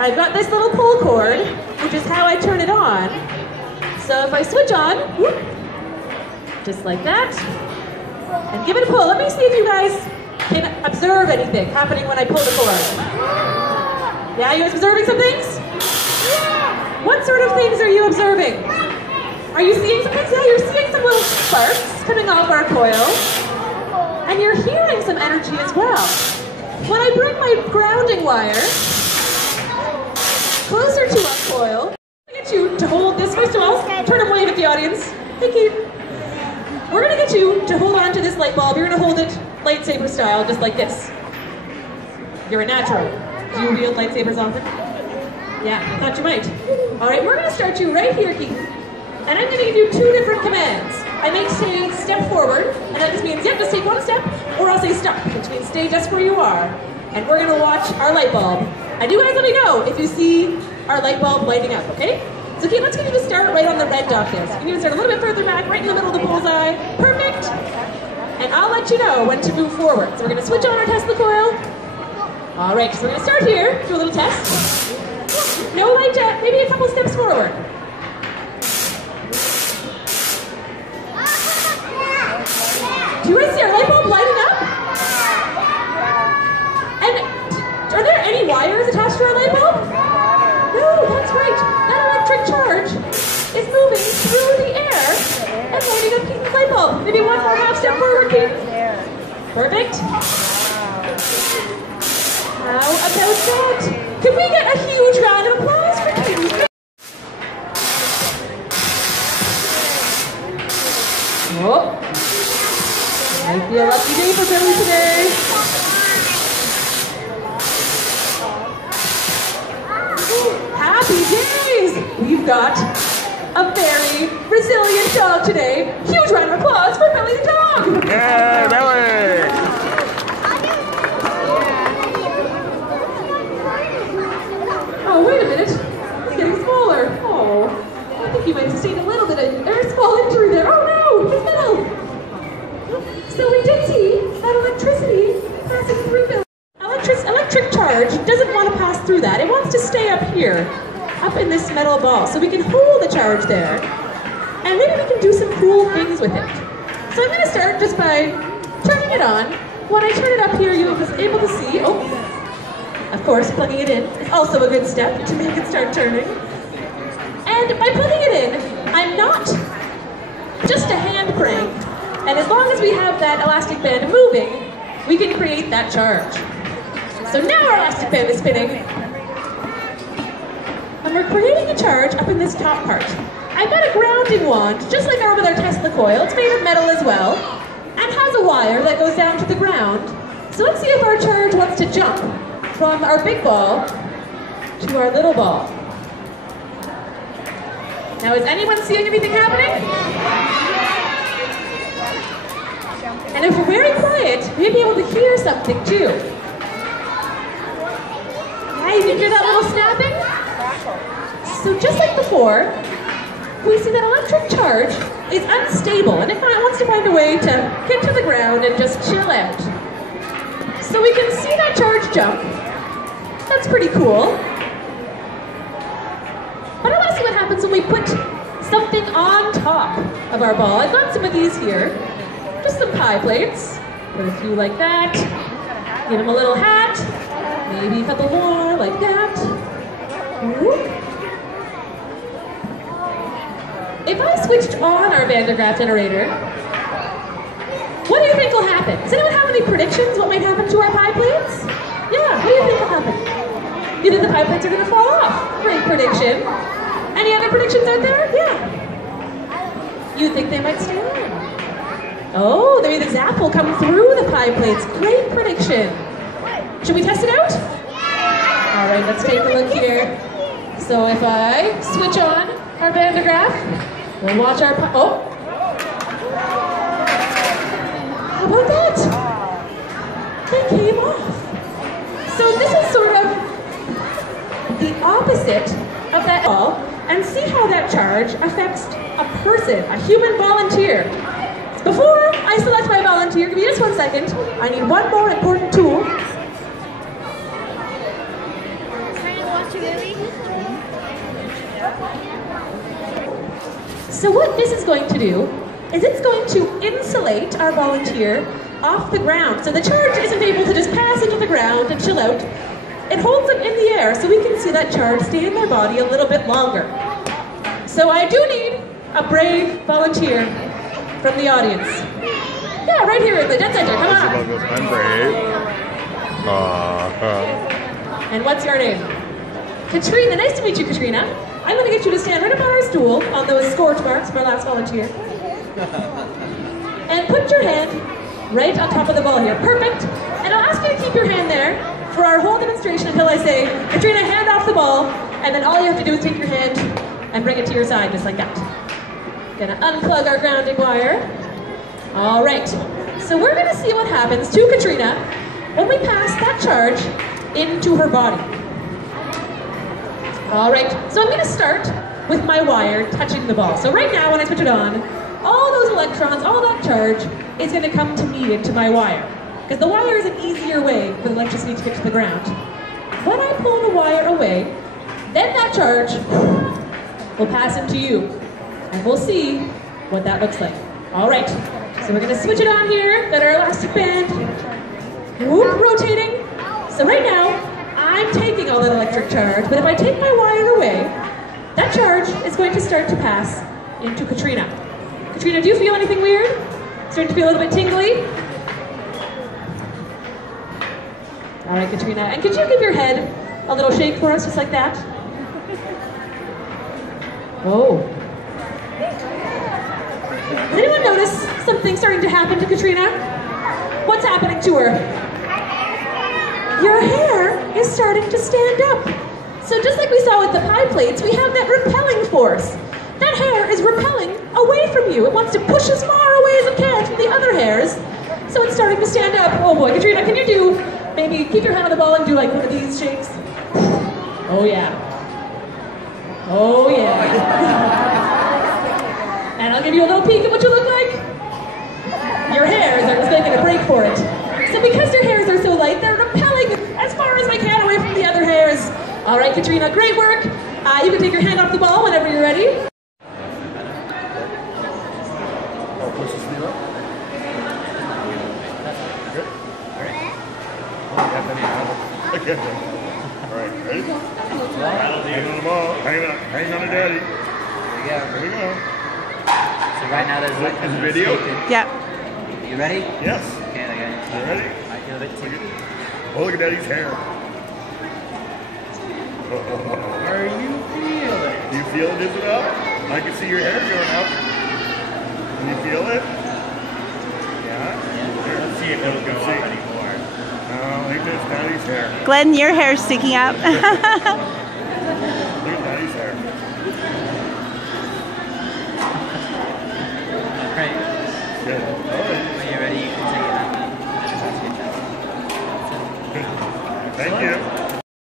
I've got this little pull cord, which is how I turn it on. So if I switch on, whoop, just like that, and give it a pull. Let me see if you guys can observe anything happening when I pull the cord. Yeah, you guys observing some things? What sort of things are you observing? Are you seeing some things? Yeah, you're seeing some little sparks coming off our coil. And you're hearing some energy as well. When I bring my grounding wire closer to our coil, I'm going to get you to hold this. First of all, turn and wave at the audience. Hey, Keith. We're going to get you to hold on to this light bulb. You're going to hold it lightsaber style, just like this. You're a natural. Do you wield lightsabers often? Yeah, I thought you might. All right, we're going to start you right here, Keith. And I'm going to give you two different commands. I may say step forward, and that just means, yep, just take one step, or I'll say stop, which means stay just where you are. And we're going to watch our light bulb. And you guys let me know if you see our light bulb lighting up, okay? So Keith, let's get you to start right on the red dot there. So you need to start a little bit further back, right in the middle of the bullseye. Perfect. And I'll let you know when to move forward. So we're going to switch on our Tesla coil. All right, so we're going to start here, do a little test. No light jet, maybe a couple steps forward. Do you guys see our light bulb lighting up? And are there any wires attached to our light bulb? No, that's right. That electric charge is moving through the air and lighting up Keaton's light bulb. Maybe one more half step forward, Keaton. Perfect. How about that? Can we get a huge round of applause for Keaton? Oh. Might be a lucky day for Billy today. Happy days! We've got a very resilient dog today. Huge round of applause for Billy the dog! Yeah, Billy! Oh, wait a minute. It's getting smaller. Oh, I think you might have sustained a little bit of a small injury there. Oh no, his middle! So we did see that electricity passing through Billy. Electric charge doesn't want to pass through that. It wants to stay up here, up in this metal ball. So we can hold the charge there, and maybe we can do some cool things with it. So I'm going to start just by turning it on. When I turn it up here, you'll be able to see, oh, of course, plugging it in is also a good step to make it start turning. And by plugging it in, I'm not just a hand crank. And as long as we have that elastic band moving, we can create that charge. So now our elastic band is spinning. And we're creating a charge up in this top part. I've got a grounding wand, just like with our Tesla coil. It's made of metal as well, and has a wire that goes down to the ground. So let's see if our charge wants to jump from our big ball to our little ball. Now, is anyone seeing anything happening? And if we're very quiet, we'll be able to hear something too. Yeah, you can hear that little snapping? So just like before, we see that electric charge is unstable and it wants to find a way to get to the ground and just chill out. So we can see that charge jump. That's pretty cool. But I'll ask you what happens when we put something on top of our ball. I've got some of these here. Just some pie plates. Put a few like that. Give them a little hat. Maybe a couple more like that. Whoop. If I switched on our Van de Graaff generator, what do you think will happen? Does anyone have any predictions what might happen to our pie plates? Yeah, what do you think will happen? You think the pie plates are going to fall off? Great prediction. Any other predictions out there? Yeah. You think they might stay on? Oh, maybe the zap will come through the pie plates. Great prediction. Should we test it out? All right, let's take a look here. So if I switch on our Van de Graaff, we'll watch our pie. Oh! How about that? They came off. So this is sort of the opposite of that ball, and see how that charge affects a person, a human volunteer. Before I select my volunteer, give me just 1 second. I need one more important tool. So what this is going to do is it's going to insulate our volunteer off the ground. So the charge isn't able to just pass into the ground and chill out. It holds them in the air so we can see that charge stay in their body a little bit longer. So I do need a brave volunteer from the audience. Yeah, right here in the dead center, come on. Isabelle goes, I'm brave. And what's your name? Katrina, nice to meet you, Katrina. I'm gonna get you to stand right up on our stool on those scorch marks from our last volunteer. And put your hand right on top of the ball here, perfect. And I'll ask you to keep your hand there for our whole demonstration until I say, Katrina, hand off the ball, and then all you have to do is take your hand and bring it to your side, just like that. Gonna unplug our grounding wire. All right, so we're gonna see what happens to Katrina when we pass that charge into her body. All right, so I'm gonna start with my wire touching the ball. So right now, when I switch it on, all those electrons, all that charge is gonna come to me, into my wire. Because the wire is an easier way for the electricity to get to the ground. When I pull the wire away, then that charge will pass into you. And we'll see what that looks like. All right, so we're gonna switch it on here, got our elastic band. Whoop, rotating. So right now, I'm taking all that electric charge, but if I take my wire away, that charge is going to start to pass into Katrina. Katrina, do you feel anything weird? Starting to feel a little bit tingly? All right, Katrina, and could you give your head a little shake for us, just like that? Oh. Does anyone notice something starting to happen to Katrina? What's happening to her? Your hair is starting to stand up. So just like we saw with the pie plates, we have that repelling force. That hair is repelling away from you. It wants to push as far away as it can from the other hairs. So it's starting to stand up. Oh boy, Katrina, can you do, maybe keep your hand on the ball and do like one of these shakes? Oh yeah. Oh yeah. And I'll give you a little peek at what you look like. Your hairs are just making a break for it. So because your hairs are so light, they're repelling as far as they can away from the other hairs. All right, Katrina, great work. You can take your hand off the ball whenever you're ready. Push the sleeve up. Good. Okay. All right, ready? Hang on the ball. Hang on to daddy. There we go. So right now there's like a video. Yeah. You ready? Yes. Okay, okay. You ready? I feel a bit tingle. Oh, look at daddy's hair. How are you feeling? Do you feel it, Isabelle? I can see your hair going up. Can you feel it? Yeah? Let's see if it'll go up anymore. No, I think that's daddy's hair. Glenn, your hair's sticking up.